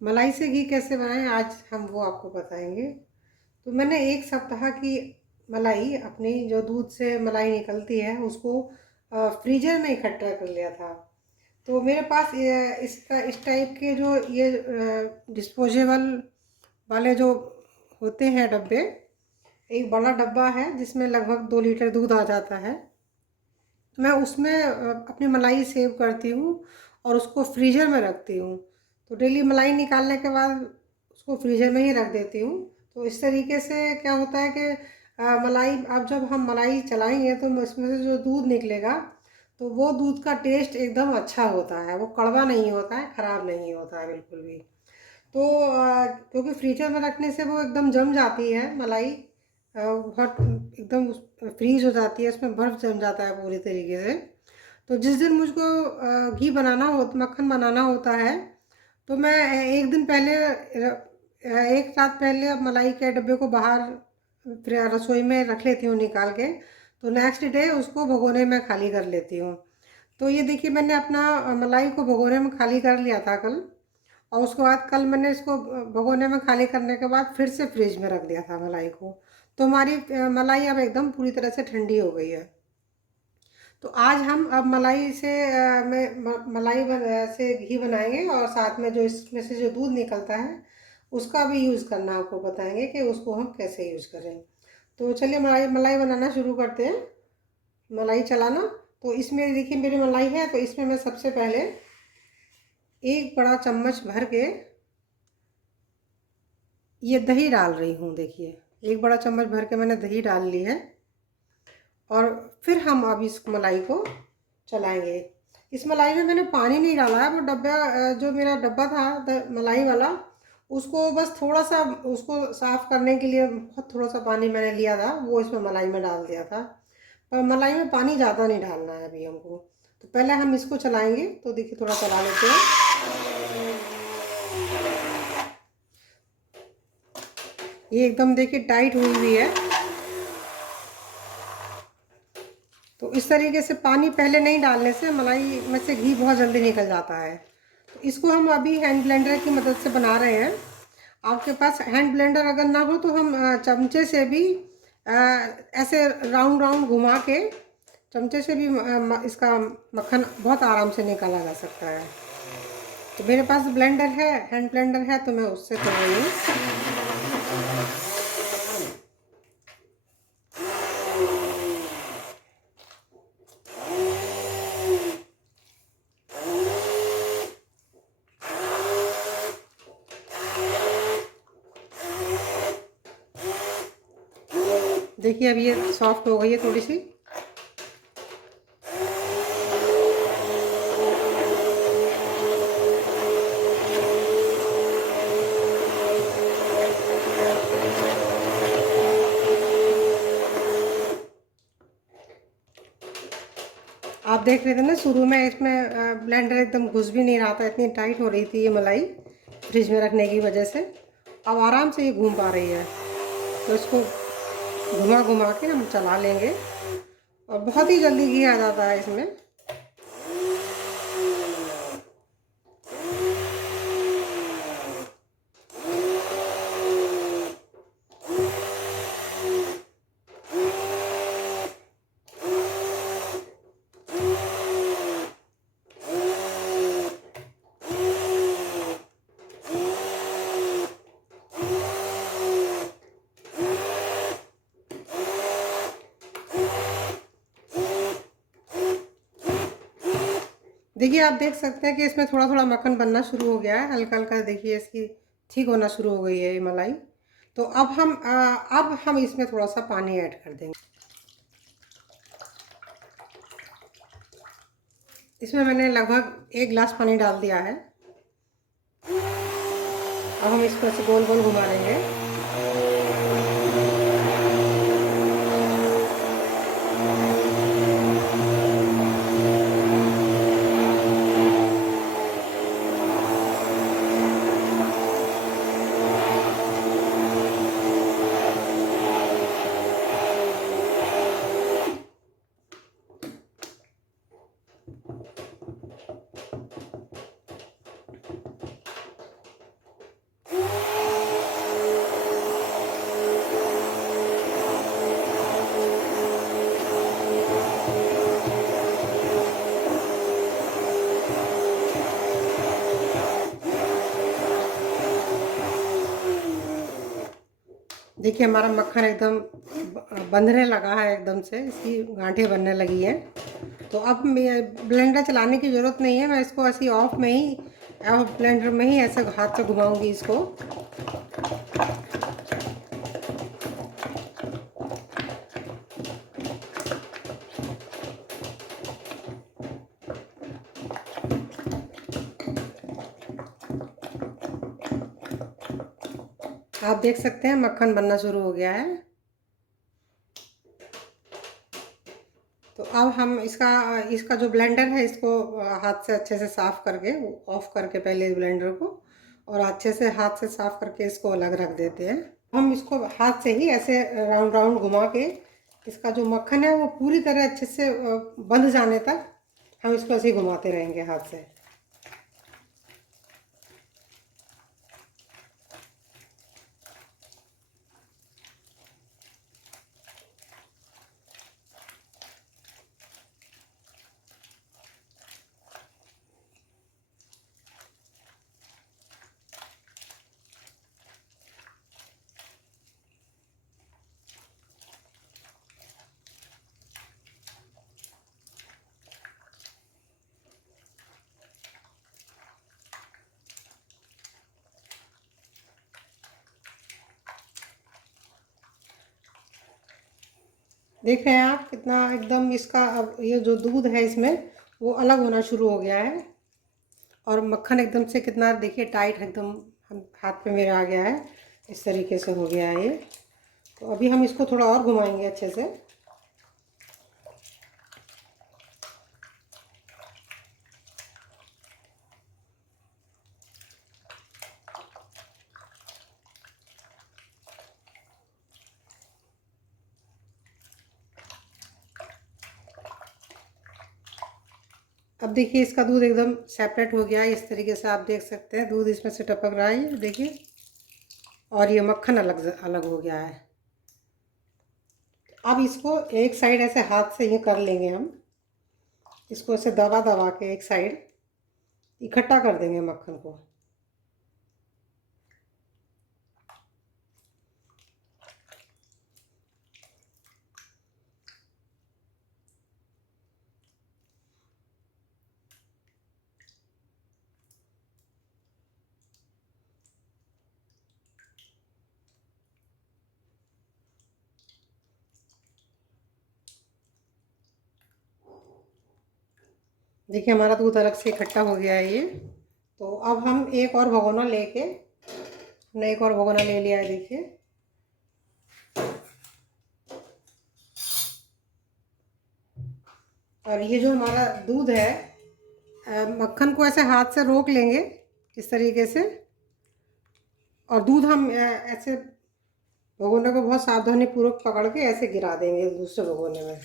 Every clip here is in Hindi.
मलाई से घी कैसे बनाएं आज हम वो आपको बताएंगे। तो मैंने 1 सप्ताह की मलाई, अपनी जो दूध से मलाई निकलती है उसको फ्रीजर में इकट्ठा कर लिया था। तो मेरे पास इस टाइप के जो ये डिस्पोजेबल वाले जो होते हैं डब्बे, एक बड़ा डब्बा है जिसमें लगभग 2 लीटर दूध आ जाता है। तो मैं उसमें अपनी मलाई सेव करती हूँ और उसको फ्रीज़र में रखती हूँ। तो डेली मलाई निकालने के बाद उसको फ्रीज़र में ही रख देती हूँ। तो इस तरीके से क्या होता है कि मलाई, अब जब हम मलाई चलाएंगे तो उसमें से जो दूध निकलेगा तो वो दूध का टेस्ट एकदम अच्छा होता है, वो कड़वा नहीं होता है, ख़राब नहीं होता है बिल्कुल भी। तो क्योंकि फ्रीजर में रखने से वो एकदम जम जाती है मलाई, बहुत एकदम फ्रीज हो जाती है, उसमें बर्फ़ जम जाता है पूरी तरीके से। तो जिस दिन मुझको घी बनाना हो, मक्खन बनाना होता है, तो मैं एक दिन पहले, एक रात पहले मलाई के डब्बे को बाहर फिर रसोई में रख लेती हूँ निकाल के। तो नेक्स्ट डे उसको भगोने में खाली कर लेती हूँ। तो ये देखिए, मैंने अपना मलाई को भगोने में खाली कर लिया था कल, और उसके बाद कल मैंने इसको भगोने में खाली करने के बाद फिर से फ्रिज में रख दिया था मलाई को। तो हमारी मलाई अब एकदम पूरी तरह से ठंडी हो गई है। तो आज हम अब मलाई से से घी बनाएंगे, और साथ में जो इसमें से जो दूध निकलता है उसका भी यूज़ करना आपको बताएंगे कि उसको हम कैसे यूज़ करें। तो चलिए मलाई मलाई बनाना शुरू करते हैं। मलाई चलाना। तो इसमें देखिए मेरी मलाई है, तो इसमें मैं सबसे पहले 1 बड़ा चम्मच भर के ये दही डाल रही हूँ। देखिए, 1 बड़ा चम्मच भर के मैंने दही डाल ली है, और फिर हम अब इस मलाई को चलाएंगे। इस मलाई में मैंने पानी नहीं डाला है, वो डब्बा जो मेरा डब्बा था मलाई वाला, उसको बस थोड़ा सा उसको साफ़ करने के लिए बहुत थोड़ा सा पानी मैंने लिया था, वो इसमें मलाई में डाल दिया था। पर मलाई में पानी ज़्यादा नहीं डालना है अभी हमको। तो पहले हम इसको चलाएंगे। तो देखिए, थोड़ा चला लेते हैं। ये एकदम देखिए टाइट हुई हुई है। तो इस तरीके से पानी पहले नहीं डालने से मलाई में से घी बहुत जल्दी निकल जाता है। तो इसको हम अभी हैंड ब्लेंडर की मदद से बना रहे हैं। आपके पास हैंड ब्लेंडर अगर ना हो तो हम चमचे से भी ऐसे राउंड राउंड घुमा के चमचे से भी इसका मक्खन बहुत आराम से निकाला जा सकता है। तो मेरे पास ब्लेंडर है, हैंड ब्लेंडर है, तो मैं उससे कर रही हूँ। देखिए, अब ये सॉफ्ट हो गई है थोड़ी सी। आप देख रहे थे ना, शुरू में इसमें ब्लेंडर एकदम घुस भी नहीं रहा था, इतनी टाइट हो रही थी ये मलाई फ्रिज में रखने की वजह से। अब आराम से ये घूम पा रही है। तो इसको घुमा घुमा के हम चला लेंगे, और बहुत ही जल्दी घी आ जाता है इसमें। देखिए, आप देख सकते हैं कि इसमें थोड़ा थोड़ा मक्खन बनना शुरू हो गया है, हल्का हल्का। देखिए, इसकी ठीक होना शुरू हो गई है ये मलाई। तो अब हम इसमें थोड़ा सा पानी ऐड कर देंगे। इसमें मैंने लगभग 1 गिलास पानी डाल दिया है। अब हम इसको ऐसे गोल गोल घुमा लेंगे। देखिए हमारा मक्खन एकदम बंधने लगा है, एकदम से इसकी गांठें बनने लगी हैं। तो अब मैं ब्लेंडर चलाने की ज़रूरत नहीं है, मैं इसको ऐसे ऑफ ब्लेंडर में ही ऐसे हाथ से घुमाऊंगी इसको। आप देख सकते हैं मक्खन बनना शुरू हो गया है। तो अब हम इसका इसका जो ब्लेंडर है इसको हाथ से अच्छे से साफ़ करके, ऑफ करके पहले ब्लेंडर को, और अच्छे से हाथ से साफ़ करके इसको अलग रख देते हैं। हम इसको हाथ से ही ऐसे राउंड राउंड घुमा के इसका जो मक्खन है वो पूरी तरह अच्छे से बंध जाने तक हम इसको ऐसे ही घुमाते रहेंगे हाथ से। देख रहे हैं आप कितना एकदम इसका, अब ये जो दूध है इसमें वो अलग होना शुरू हो गया है, और मक्खन एकदम से कितना देखिए टाइट एकदम हम हाथ पे मेरे आ गया है। इस तरीके से हो गया है ये। तो अभी हम इसको थोड़ा और घुमाएंगे अच्छे से। अब देखिए इसका दूध एकदम सेपरेट हो गया है, इस तरीके से आप देख सकते हैं दूध इसमें से टपक रहा है, ये देखिए। और ये मक्खन अलग अलग हो गया है। अब इसको एक साइड ऐसे हाथ से ये कर लेंगे हम, इसको ऐसे दबा दबा के एक साइड इकट्ठा कर देंगे मक्खन को। देखिए हमारा दूध अलग से इकट्ठा हो गया है ये। तो अब हम एक और भगोना लेके, हमने एक और भगोना ले लिया है देखिए। और ये जो हमारा दूध है, मक्खन को ऐसे हाथ से रोक लेंगे इस तरीके से, और दूध हम ऐसे भगोने को बहुत सावधानी पूर्वक पकड़ के ऐसे गिरा देंगे दूसरे भगोने में।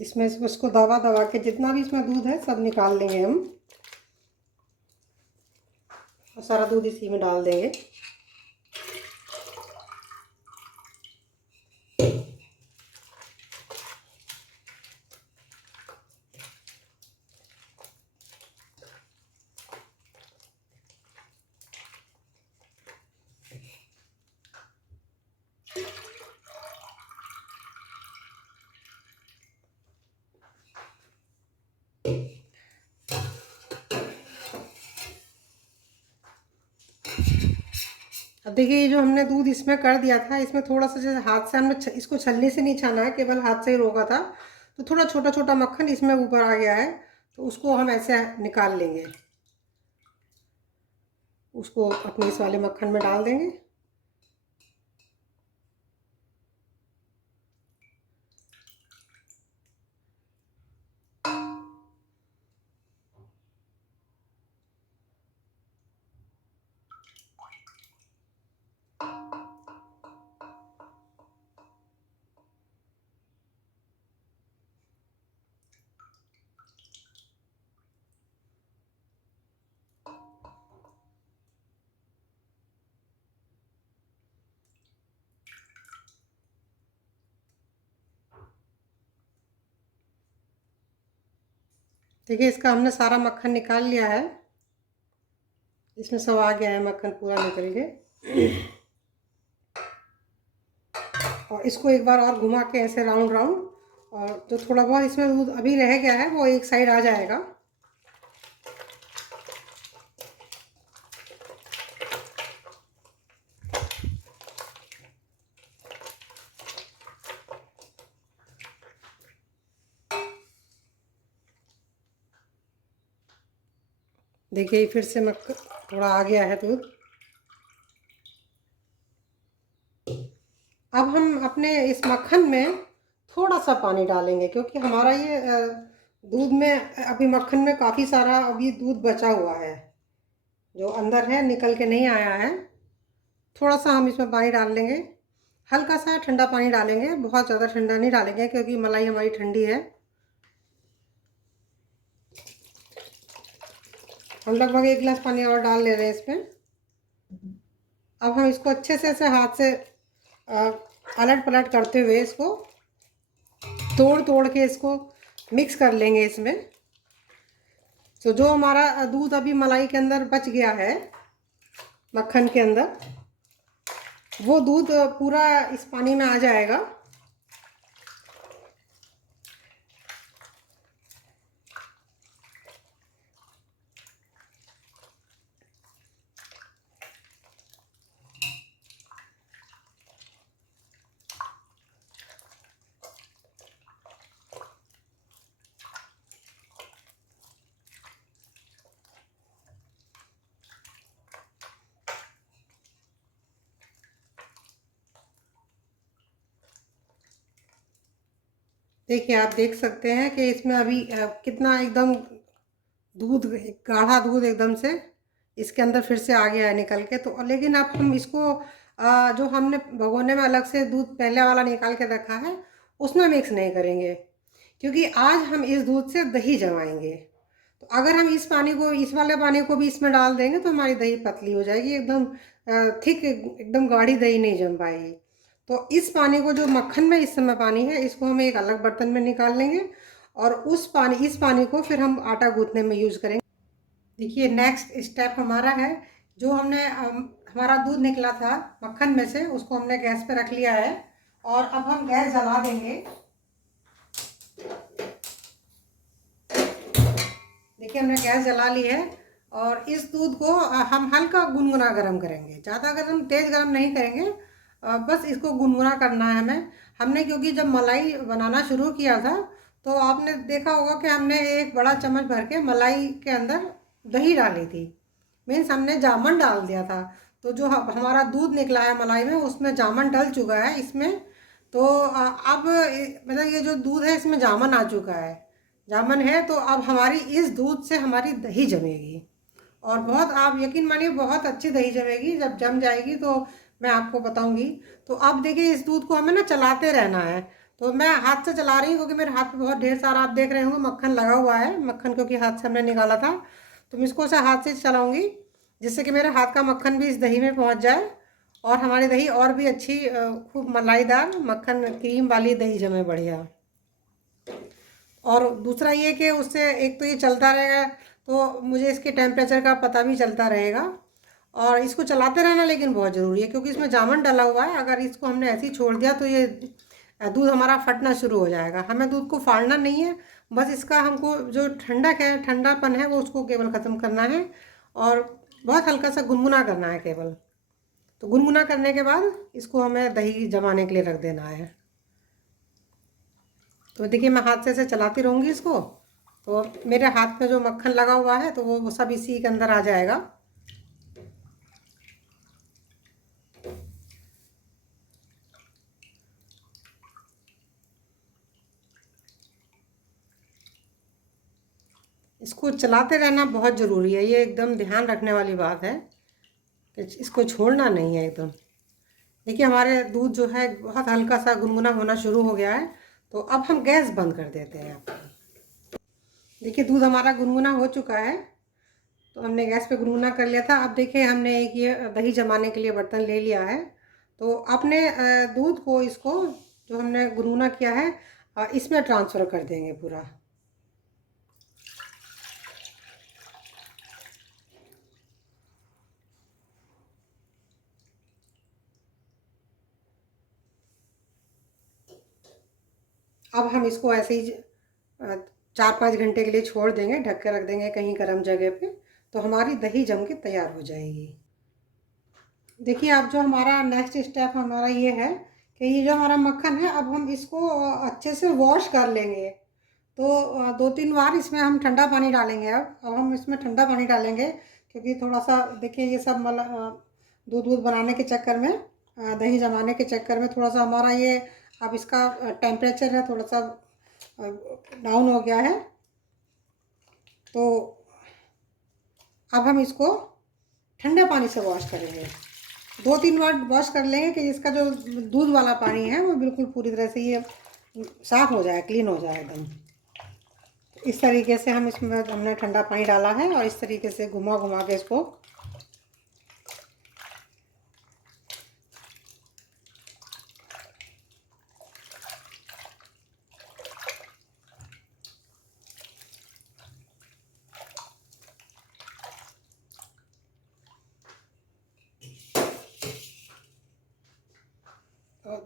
इसमें से उसको दबा दबा के जितना भी इसमें दूध है सब निकाल लेंगे हम, और सारा दूध इसी में डाल देंगे। अब देखिए ये जो हमने दूध इसमें कर दिया था, इसमें थोड़ा सा जैसे हाथ से हमने इसको छलनी से नहीं छाना है, केवल हाथ से ही रोका था, तो थोड़ा छोटा छोटा मक्खन इसमें ऊपर आ गया है। तो उसको हम ऐसे निकाल लेंगे, उसको अपने इस वाले मक्खन में डाल देंगे। देखिए इसका हमने सारा मक्खन निकाल लिया है, इसमें सब आ गया है मक्खन पूरा निकल के। और इसको एक बार और घुमा के ऐसे राउंड राउंड, और जो थोड़ा बहुत इसमें दूध अभी रह गया है वो एक साइड आ जाएगा। देखिए फिर से मक्खन थोड़ा आ गया है दूध। अब हम अपने इस मक्खन में थोड़ा सा पानी डालेंगे, क्योंकि हमारा ये दूध में अभी मक्खन में काफ़ी सारा अभी दूध बचा हुआ है, जो अंदर है निकल के नहीं आया है। थोड़ा सा हम इसमें पानी डाल लेंगे, हल्का सा ठंडा पानी डालेंगे, बहुत ज़्यादा ठंडा नहीं डालेंगे क्योंकि मलाई हमारी ठंडी है। हम लगभग 1 गिलास पानी और डाल ले रहे हैं इसमें। अब हम इसको अच्छे से ऐसे हाथ से अलट पलट करते हुए इसको तोड़ तोड़ के इसको मिक्स कर लेंगे इसमें। तो जो हमारा दूध अभी मलाई के अंदर बच गया है मक्खन के अंदर, वो दूध पूरा इस पानी में आ जाएगा। देखिए आप देख सकते हैं कि इसमें अभी कितना एकदम दूध, गाढ़ा दूध एकदम से इसके अंदर फिर से आ गया है निकल के। तो लेकिन अब हम इसको जो हमने भगोने में अलग से दूध पहले वाला निकाल के रखा है उसमें मिक्स नहीं करेंगे, क्योंकि आज हम इस दूध से दही जमाएंगे। तो अगर हम इस पानी को, इस वाले पानी को भी इसमें डाल देंगे तो हमारी दही पतली हो जाएगी, एकदम थिक, एकदम गाढ़ी दही नहीं जम पाएगी। तो इस पानी को, जो मक्खन में इस समय पानी है, इसको हम एक अलग बर्तन में निकाल लेंगे और इस पानी को फिर हम आटा गूंथने में यूज़ करेंगे। देखिए नेक्स्ट स्टेप हमारा है, जो हमने हमारा दूध निकला था मक्खन में से, उसको हमने गैस पे रख लिया है और अब हम गैस जला देंगे। देखिए हमने गैस जला ली है और इस दूध को हम हल्का गुनगुना गर्म करेंगे, ज़्यादा गर्म, तेज़ गर्म नहीं करेंगे, बस इसको गुनगुना करना है हमें। हमने क्योंकि जब मलाई बनाना शुरू किया था तो आपने देखा होगा कि हमने एक बड़ा चम्मच भर के मलाई के अंदर दही डाली थी, मीन्स हमने जामन डाल दिया था। तो जो हमारा दूध निकला है मलाई में उसमें जामन डल चुका है इसमें। तो अब मतलब ये जो दूध है इसमें जामन आ चुका है, जामन है। तो अब हमारी इस दूध से हमारी दही जमेगी और बहुत, आप यकीन मानिए, बहुत अच्छी दही जमेगी। जब जम जाएगी तो मैं आपको बताऊंगी। तो अब देखिए इस दूध को हमें ना चलाते रहना है। तो मैं हाथ से चला रही हूँ क्योंकि मेरे हाथ पे बहुत ढेर सारा, आप देख रहे होंगे, मक्खन लगा हुआ है। मक्खन क्योंकि हाथ से हमने निकाला था, तो मैं इसको ऐसे हाथ से चलाऊंगी जिससे कि मेरे हाथ का मक्खन भी इस दही में पहुँच जाए और हमारी दही और भी अच्छी, खूब मलाईदार मक्खन क्रीम वाली दही जमे बढ़िया। और दूसरा ये कि उससे एक तो ये चलता रहेगा तो मुझे इसके टेम्परेचर का पता भी चलता रहेगा। और इसको चलाते रहना लेकिन बहुत ज़रूरी है क्योंकि इसमें जामन डाला हुआ है। अगर इसको हमने ऐसे ही छोड़ दिया तो ये दूध हमारा फटना शुरू हो जाएगा। हमें दूध को फाड़ना नहीं है, बस इसका हमको जो ठंडक है, ठंडापन है, वो उसको केवल ख़त्म करना है और बहुत हल्का सा गुनगुना करना है केवल। तो गुनगुना करने के बाद इसको हमें दही जमाने के लिए रख देना है। तो देखिए मैं हाथ से ऐसे चलाती रहूँगी इसको, तो मेरे हाथ में जो मक्खन लगा हुआ है तो वो सब इसी के अंदर आ जाएगा। इसको चलाते रहना बहुत ज़रूरी है, ये एकदम ध्यान रखने वाली बात है कि इसको छोड़ना नहीं है एकदम। देखिए हमारे दूध जो है बहुत हल्का सा गुनगुना होना शुरू हो गया है, तो अब हम गैस बंद कर देते हैं। देखिए दूध हमारा गुनगुना हो चुका है, तो हमने गैस पे गुनगुना कर लिया था। अब देखिए हमने एक ये दही जमाने के लिए बर्तन ले लिया है। तो अपने दूध को, इसको जो हमने गुनगुना किया है, इसमें ट्रांसफ़र कर देंगे पूरा। अब हम इसको ऐसे ही 4-5 घंटे के लिए छोड़ देंगे, ढक के रख देंगे कहीं गर्म जगह पे, तो हमारी दही जम के तैयार हो जाएगी। देखिए अब जो हमारा नेक्स्ट स्टेप हमारा ये है कि ये जो हमारा मक्खन है, अब हम इसको अच्छे से वॉश कर लेंगे। तो 2-3 बार इसमें हम ठंडा पानी डालेंगे। अब हम इसमें ठंडा पानी डालेंगे क्योंकि थोड़ा सा देखिए ये सब दूध वूध बनाने के चक्कर में, दही जमाने के चक्कर में थोड़ा सा हमारा ये अब इसका टेम्परेचर है थोड़ा सा डाउन हो गया है। तो अब हम इसको ठंडे पानी से वॉश करेंगे। 2-3 बार वॉश कर लेंगे कि इसका जो दूध वाला पानी है वो बिल्कुल पूरी तरह से ये साफ़ हो जाए, क्लीन हो जाए एकदम। इस तरीके से हम इसमें हमने ठंडा पानी डाला है और इस तरीके से घुमा घुमा के इसको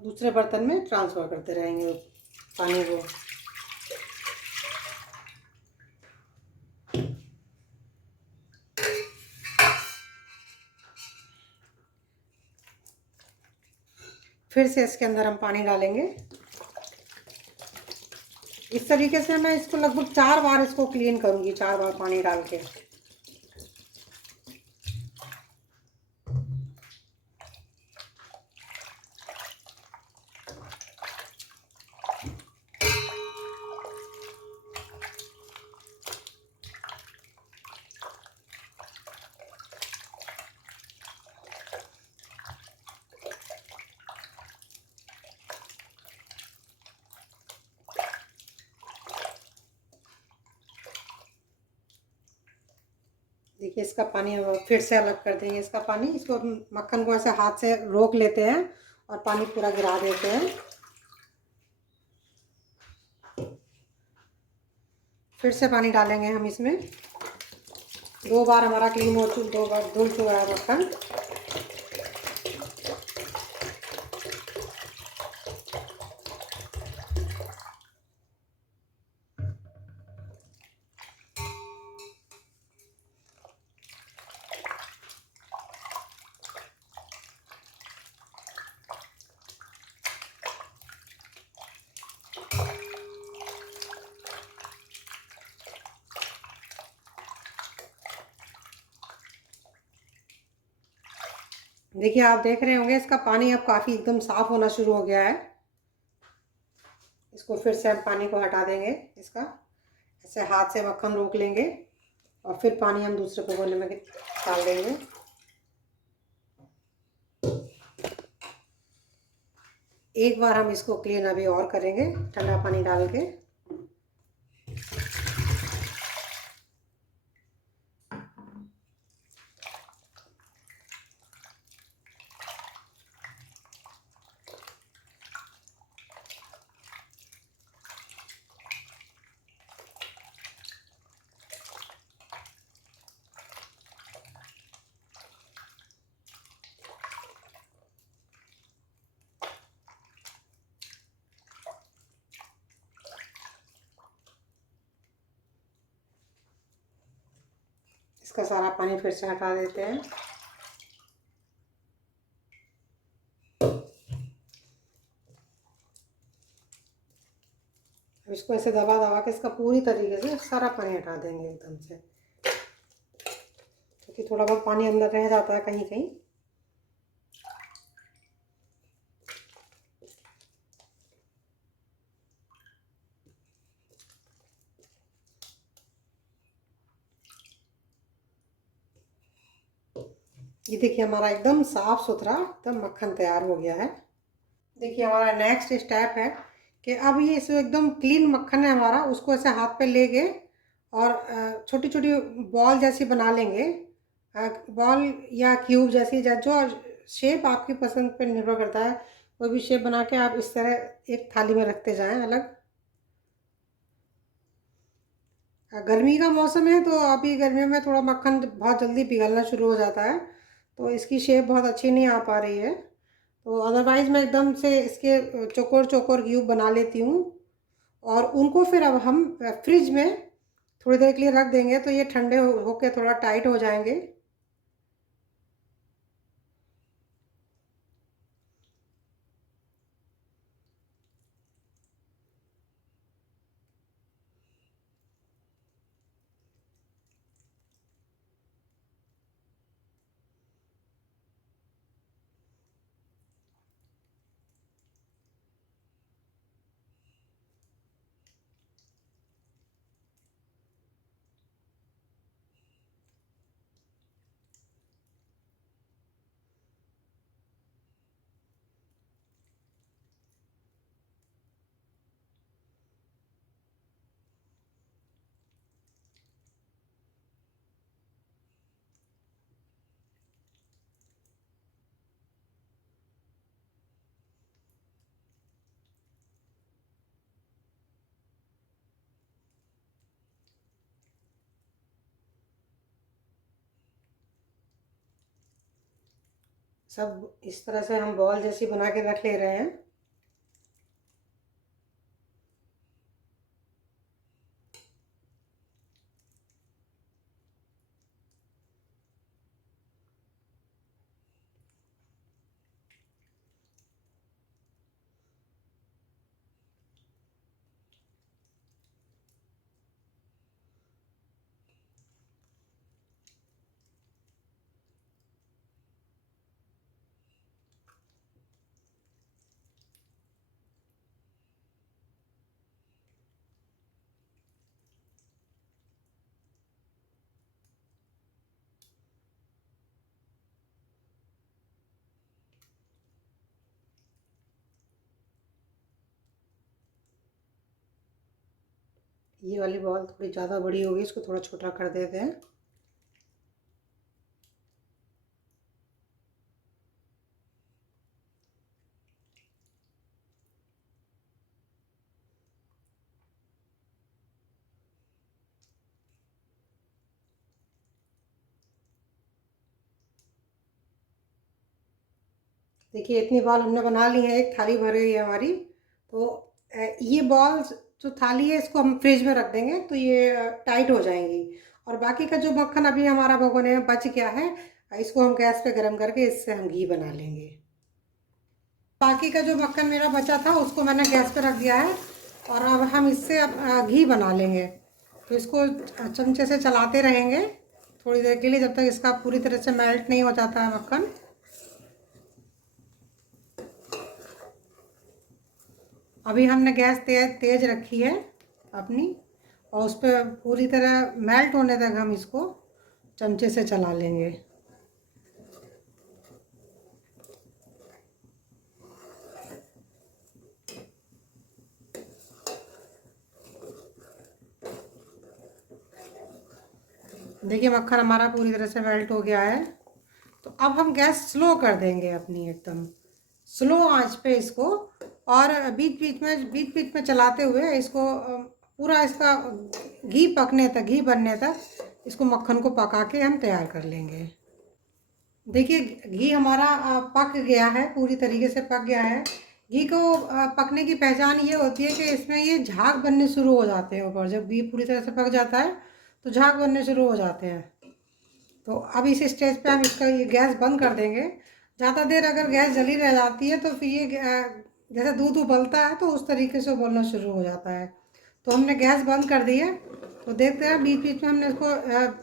दूसरे बर्तन में ट्रांसफ़र करते रहेंगे पानी को। फिर से इसके अंदर हम पानी डालेंगे। इस तरीके से मैं इसको लगभग 4 बार इसको क्लीन करूँगी, 4 बार पानी डाल के। देखिए इसका पानी हम फिर से अलग कर देंगे। इसका पानी, इसको मक्खन को ऐसे हाथ से रोक लेते हैं और पानी पूरा गिरा देते हैं। फिर से पानी डालेंगे हम इसमें। 2 बार हमारा क्लीन हो चुका, 2 बार धुल चुका है मक्खन। देखिए आप देख रहे होंगे इसका पानी अब काफ़ी एकदम साफ़ होना शुरू हो गया है। इसको फिर से हम पानी को हटा देंगे इसका, ऐसे हाथ से मक्खन रोक लेंगे और फिर पानी हम दूसरे भगोने में डाल देंगे। एक बार हम इसको क्लीन अभी और करेंगे ठंडा पानी डाल के। इसका सारा पानी फिर से हटा देते हैं। अब इसको ऐसे दबा दबा के इसका पूरी तरीके से सारा पानी हटा देंगे एकदम से, क्योंकि थोड़ा बहुत पानी अंदर रह जाता है कहीं कहीं। ये देखिए हमारा एकदम साफ़ सुथरा एकदम मक्खन तैयार हो गया है। देखिए हमारा नेक्स्ट स्टेप है कि अब ये इसमें एकदम क्लीन मक्खन है हमारा, उसको ऐसे हाथ पे लेके और छोटी छोटी बॉल जैसी बना लेंगे। बॉल या क्यूब जैसी, जो शेप आपकी पसंद पे निर्भर करता है, कोई भी शेप बना के आप इस तरह एक थाली में रखते जाएं अलग। गर्मी का मौसम है तो अभी गर्मियों में थोड़ा मक्खन बहुत जल्दी पिघलना शुरू हो जाता है, तो इसकी शेप बहुत अच्छी नहीं आ पा रही है। तो अदरवाइज़ मैं एकदम से इसके चौकोर चौकोर क्यूब बना लेती हूँ और उनको फिर अब हम फ्रिज में थोड़ी देर के लिए रख देंगे, तो ये ठंडे होके थोड़ा टाइट हो जाएंगे। सब इस तरह से हम बॉल जैसी बना के रख ले रहे हैं। ये वाली बॉल थोड़ी ज़्यादा बड़ी होगी, इसको थोड़ा छोटा कर देते हैं। देखिए इतनी बॉल हमने बना ली है, एक थाली भर गई है हमारी। तो ये बॉल जो थाली है इसको हम फ्रिज में रख देंगे, तो ये टाइट हो जाएंगी। और बाकी का जो मक्खन अभी हमारा भगोने में बच गया है, इसको हम गैस पे गर्म करके इससे हम घी बना लेंगे। बाकी का जो मक्खन मेरा बचा था उसको मैंने गैस पे रख दिया है, और अब हम इससे अब घी बना लेंगे। तो इसको चमचे से चलाते रहेंगे थोड़ी देर के लिए, जब तक इसका पूरी तरह से मेल्ट नहीं हो जाता है मक्खन। अभी हमने गैस तेज रखी है अपनी, और उस पर पूरी तरह मेल्ट होने तक हम इसको चमचे से चला लेंगे। देखिए मक्खन हमारा पूरी तरह से मेल्ट हो गया है। तो अब हम गैस स्लो कर देंगे अपनी, एकदम स्लो आंच पे इसको, और बीच बीच में चलाते हुए इसको पूरा इसका घी पकने तक, घी बनने तक इसको मक्खन को पका के हम तैयार कर लेंगे। देखिए घी हमारा पक गया है, पूरी तरीके से पक गया है। घी को पकने की पहचान ये होती है कि इसमें ये झाग बनने शुरू हो जाते हैं ऊपर। जब घी पूरी तरह से पक जाता है तो झाग बनने शुरू हो जाते हैं। तो अब इस स्टेज पे हम इसका ये गैस बंद कर देंगे। ज़्यादा देर अगर गैस जली रह जाती है तो फिर ये जैसे दूध उबलता है तो उस तरीके से उबलना शुरू हो जाता है। तो हमने गैस बंद कर दी है। तो देखते हैं बीच बीच में हमने इसको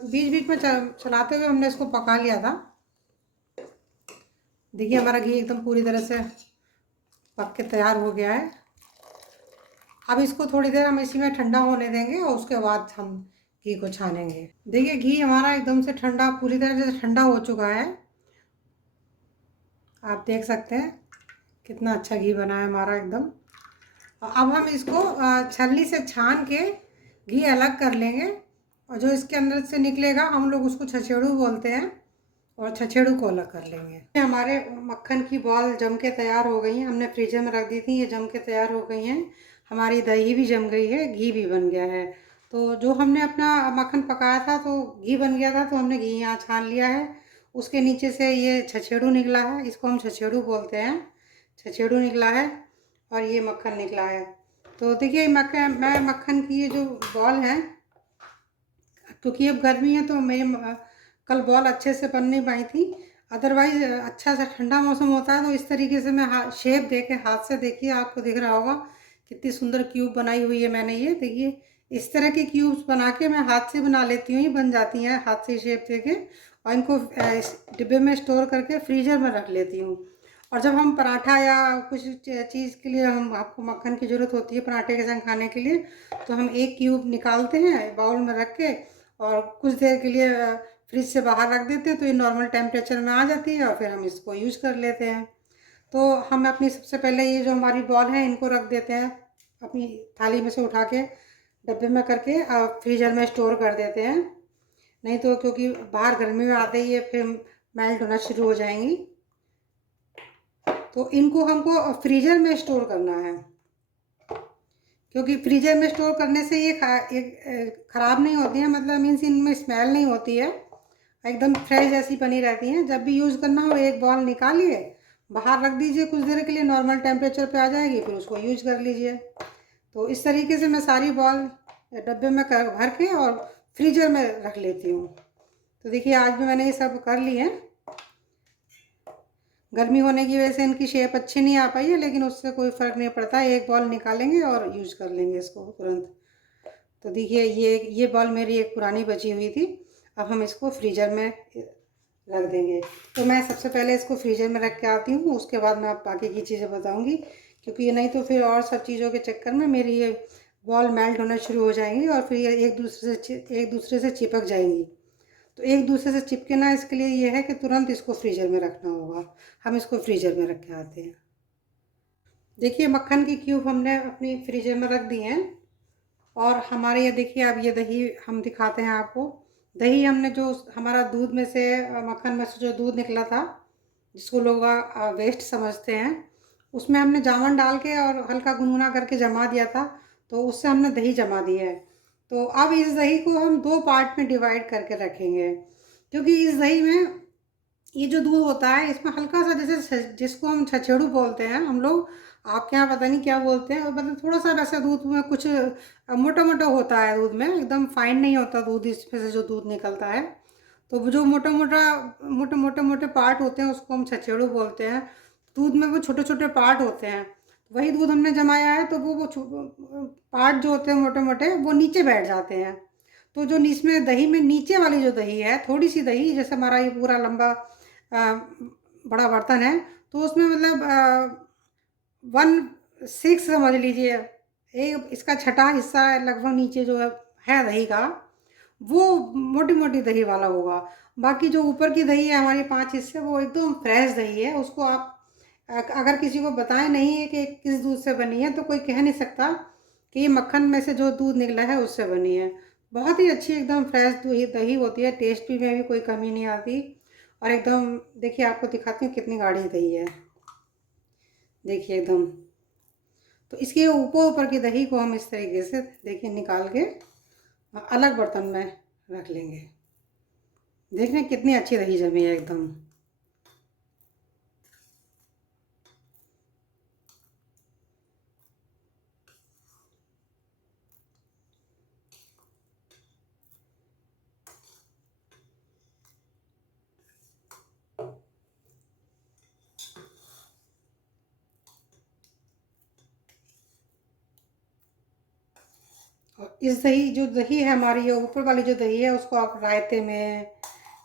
बीच बीच में चलाते हुए हमने इसको पका लिया था। देखिए हमारा घी एकदम पूरी तरह से पक के तैयार हो गया है। अब इसको थोड़ी देर हम इसी में ठंडा होने देंगे, और उसके बाद हम घी को छानेंगे। देखिए घी हमारा एकदम से ठंडा, पूरी तरह से ठंडा हो चुका है। आप देख सकते हैं कितना अच्छा घी बना है हमारा एकदम। अब हम इसको छलनी से छान के घी अलग कर लेंगे, और जो इसके अंदर से निकलेगा हम लोग उसको छछेड़ू बोलते हैं, और छछेड़ू को अलग कर लेंगे। हमारे मक्खन की बॉल जम के तैयार हो गई हैं, हमने फ्रीजर में रख दी थी, ये जम के तैयार हो गई हैं। हमारी दही भी जम गई है, घी भी बन गया है। तो जो हमने अपना मक्खन पकाया था तो घी बन गया था, तो हमने घी यहाँ छान लिया है। उसके नीचे से ये छछेड़ू निकला है, इसको हम छछेड़ू बोलते हैं। छछेड़ू निकला है और ये मक्खन निकला है। तो देखिए मैं मक्खन की ये जो बॉल है, क्योंकि अब गर्मी है तो कल बॉल अच्छे से बन नहीं पाई थी। अदरवाइज अच्छा सा ठंडा मौसम होता है तो इस तरीके से मैं शेप दे के हाथ से, देखिए आपको दिख रहा होगा कितनी सुंदर क्यूब बनाई हुई है मैंने। ये देखिए इस तरह के क्यूब्स बना के मैं हाथ से बना लेती हूँ, ये बन जाती हैं हाथ से शेप दे के, और इनको इस डिब्बे में स्टोर करके फ्रीजर में रख लेती हूँ। और जब हम पराठा या कुछ चीज़ के लिए हम आपको मक्खन की ज़रूरत होती है पराठे के संग खाने के लिए, तो हम एक क्यूब निकालते हैं बाउल में रख के और कुछ देर के लिए फ्रिज से बाहर रख देते हैं तो ये नॉर्मल टेम्परेचर में आ जाती है और फिर हम इसको यूज़ कर लेते हैं। तो हम अपनी सबसे पहले ये जो हमारी बॉल है इनको रख देते हैं अपनी थाली में से उठा के डब्बे में करके फ्रीजर में स्टोर कर देते हैं। नहीं तो क्योंकि बाहर गर्मी में आते ही ये फिर मेल्ट होना शुरू हो जाएंगी। तो इनको हमको फ्रीजर में स्टोर करना है, क्योंकि फ्रीजर में स्टोर करने से ये ख़राब नहीं होती है, मतलब मीन्स इनमें स्मेल नहीं होती है, एकदम फ्रेश जैसी बनी रहती हैं। जब भी यूज़ करना हो एक बॉल निकालिए, बाहर रख दीजिए कुछ देर के लिए, नॉर्मल टेम्परेचर पे आ जाएगी, फिर उसको यूज कर लीजिए। तो इस तरीके से मैं सारी बॉल डब्बे में भर के और फ्रीजर में रख लेती हूँ। तो देखिए आज भी मैंने ये सब कर ली है। गर्मी होने की वजह से इनकी शेप अच्छी नहीं आ पाई है, लेकिन उससे कोई फ़र्क नहीं पड़ता, एक बॉल निकालेंगे और यूज कर लेंगे इसको तुरंत। तो देखिए ये बॉल मेरी एक पुरानी बची हुई थी, अब हम इसको फ्रीजर में रख देंगे। तो मैं सबसे पहले इसको फ्रीजर में रख के आती हूँ, उसके बाद मैं आप बाकी की चीज़ें बताऊँगी, क्योंकि ये नहीं तो फिर और सब चीज़ों के चक्कर में मेरी ये बॉल मेल्ट होना शुरू हो जाएंगी और फिर ये एक दूसरे से चिपक जाएंगी। तो एक दूसरे से चिपके ना, इसके लिए ये है कि तुरंत इसको फ्रीजर में रखना होगा। हम इसको फ्रीजर में रख के आते हैं। देखिए मक्खन की क्यूब हमने अपनी फ्रीजर में रख दी हैं और हमारे ये देखिए अब ये दही हम दिखाते हैं आपको। दही हमने जो हमारा दूध में से मक्खन में से जो दूध निकला था, जिसको लोग वेस्ट समझते हैं, उसमें हमने जावन डाल के और हल्का गुनगुना करके जमा दिया था, तो उससे हमने दही जमा दी है। तो अब इस दही को हम दो पार्ट में डिवाइड करके रखेंगे, क्योंकि इस दही में ये जो दूध होता है इसमें हल्का सा, जैसे जिसको हम छछेड़ू बोलते हैं हम लोग, आपके यहाँ पता नहीं क्या बोलते हैं, और मतलब थोड़ा सा वैसे दूध में कुछ मोटा मोटा होता है, दूध में एकदम फाइन नहीं होता दूध, इसमें से जो दूध निकलता है। तो वो जो मोटे मोटे मोटे पार्ट होते हैं उसको हम छछेड़ू बोलते हैं। दूध में वो छोटे छोटे पार्ट होते हैं, वही दूध हमने जमाया है, तो वो पार्ट जो होते हैं मोटे मोटे वो नीचे बैठ जाते हैं। तो जो इसमें दही में नीचे वाली जो दही है, थोड़ी सी दही, जैसे हमारा ये पूरा लंबा बड़ा बर्तन है, तो उसमें मतलब 1/6 समझ लीजिए, एक इसका छठा हिस्सा लगभग नीचे जो है दही का, वो मोटी मोटी दही वाला होगा। बाकी जो ऊपर की दही है हमारी 5 हिस्से, वो एकदम फ्रेश दही है। उसको आप अगर किसी को बताएं नहीं है कि किस दूध से बनी है, तो कोई कह नहीं सकता कि ये मक्खन में से जो दूध निकला है उससे बनी है। बहुत ही अच्छी एकदम फ्रेश दही दही होती है, टेस्ट में भी कोई कमी नहीं आती। और एकदम देखिए आपको दिखाती हूँ कितनी गाढ़ी दही है, देखिए एकदम। तो इसके ऊपर ऊपर की दही को हम इस तरीके से देखिए निकाल के अलग बर्तन में रख लेंगे। देख रहे हैं कितनी अच्छी दही जमी है एकदम। और इस दही जो दही है हमारी, ये ऊपर वाली जो दही है, उसको आप रायते में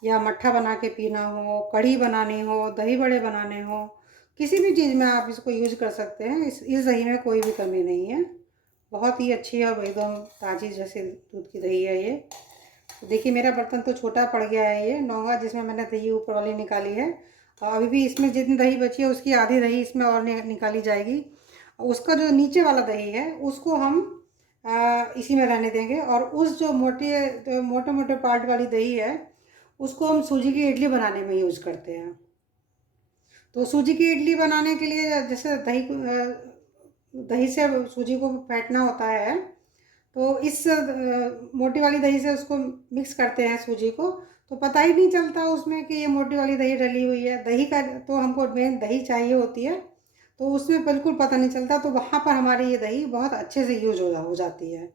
या मट्ठा बना के पीना हो, कढ़ी बनानी हो, दही बड़े बनाने हो, किसी भी चीज़ में आप इसको यूज कर सकते हैं। इस दही में कोई भी कमी नहीं है, बहुत ही अच्छी है और एकदम ताज़ी जैसे दूध की दही है ये। तो देखिए मेरा बर्तन तो छोटा पड़ गया है ये नौगा, जिसमें मैंने दही ऊपर वाली निकाली है, और अभी भी इसमें जितनी दही बची है उसकी आधी दही इसमें और निकाली जाएगी। उसका जो नीचे वाला दही है उसको हम इसी में रहने देंगे, और उस जो मोटे मोटे पार्ट वाली दही है उसको हम सूजी की इडली बनाने में यूज़ करते हैं। तो सूजी की इडली बनाने के लिए जैसे दही से सूजी को फेंटना होता है, तो इस मोटी वाली दही से उसको मिक्स करते हैं सूजी को, तो पता ही नहीं चलता उसमें कि ये मोटी वाली दही डली हुई है। दही का तो हमको मेन दही चाहिए होती है, तो उसमें बिल्कुल पता नहीं चलता, तो वहाँ पर हमारी ये दही बहुत अच्छे से यूज हो जाती है।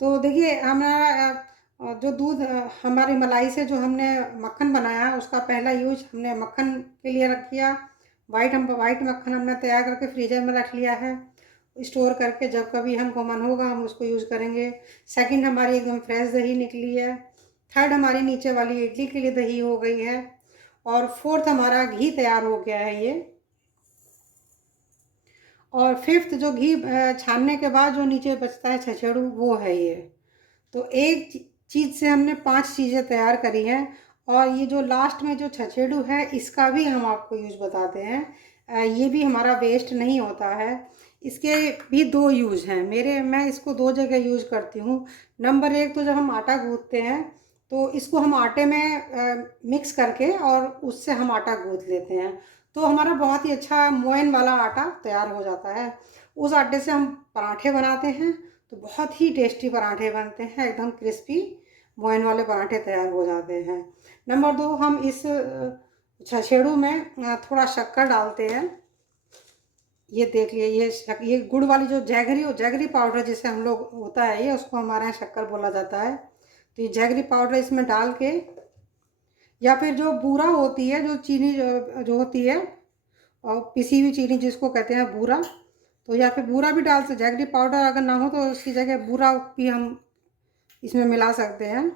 तो देखिए हमारा जो दूध हमारी मलाई से जो हमने मक्खन बनाया उसका पहला यूज हमने मक्खन के लिए रख किया। वाइट मक्खन हमने तैयार करके फ्रीजर में रख लिया है स्टोर करके, जब कभी हमको मन होगा हम उसको यूज़ करेंगे। सेकंड हमारी एकदम फ्रेश दही निकली है। थर्ड हमारी नीचे वाली इडली के लिए दही हो गई है। और फोर्थ हमारा घी तैयार हो गया है ये। और फिफ्थ जो घी छानने के बाद जो नीचे बचता है छछेड़ू, वो है ये। तो एक चीज़ से हमने 5 चीज़ें तैयार करी हैं। और ये जो लास्ट में जो छछेड़ू है इसका भी हम आपको यूज़ बताते हैं। ये भी हमारा वेस्ट नहीं होता है। इसके भी 2 यूज़ हैं मैं इसको 2 जगह यूज़ करती हूँ। नंबर 1 तो जब हम आटा गूँथते हैं तो इसको हम आटे में मिक्स करके और उससे हम आटा गूँथ लेते हैं, तो हमारा बहुत ही अच्छा मोयन वाला आटा तैयार हो जाता है। उस आटे से हम पराठे बनाते हैं तो बहुत ही टेस्टी पराठे बनते हैं, एकदम क्रिस्पी मोयन वाले पराठे तैयार हो जाते हैं। नंबर 2, हम इस छछेड़ू में थोड़ा शक्कर डालते हैं। ये देख लिए, ये गुड़ वाली जो जैगरी पाउडर जिसे हम लोग होता है ये, उसको हमारे यहाँ शक्कर बोला जाता है। तो ये जैगरी पाउडर इसमें डाल के, या फिर जो बूरा होती है, जो चीनी जो होती है, और पिसी हुई चीनी जिसको कहते हैं बूरा, तो या फिर बूरा भी डाल सकते। जैगरी पाउडर अगर ना हो तो उसकी जगह बूरा भी हम इसमें मिला सकते हैं।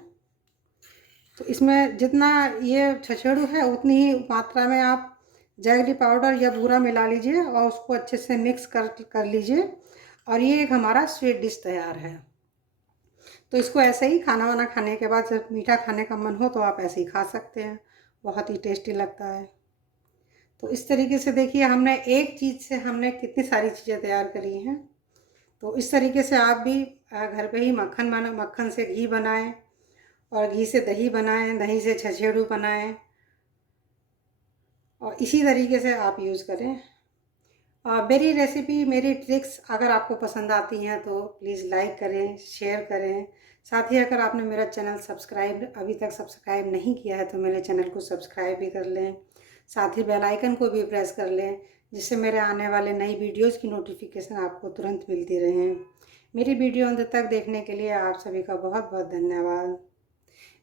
तो इसमें जितना ये छछेड़ू है उतनी ही मात्रा में आप जैगरी पाउडर या बूरा मिला लीजिए और उसको अच्छे से मिक्स कर लीजिए, और ये एक हमारा स्वीट डिश तैयार है। तो इसको ऐसे ही खाना वाना खाने के बाद जब मीठा खाने का मन हो तो आप ऐसे ही खा सकते हैं, बहुत ही टेस्टी लगता है। तो इस तरीके से देखिए हमने एक चीज़ से हमने कितनी सारी चीज़ें तैयार करी हैं। तो इस तरीके से आप भी घर पे ही मक्खन से घी बनाएं, और घी से दही बनाएं, दही से छछेड़ू बनाएं, और इसी तरीके से आप यूज़ करें। मेरी रेसिपी, मेरी ट्रिक्स अगर आपको पसंद आती हैं तो प्लीज़ लाइक करें, शेयर करें। साथ ही अगर आपने मेरा चैनल अभी तक सब्सक्राइब नहीं किया है तो मेरे चैनल को सब्सक्राइब भी कर लें। साथ ही बेल आइकन को भी प्रेस कर लें, जिससे मेरे आने वाले नई वीडियोज़ की नोटिफिकेशन आपको तुरंत मिलती रहें। मेरी वीडियो अंत तक देखने के लिए आप सभी का बहुत बहुत धन्यवाद।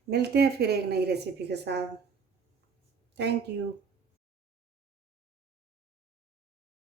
मिलते हैं फिर एक नई रेसिपी के साथ। Thank you.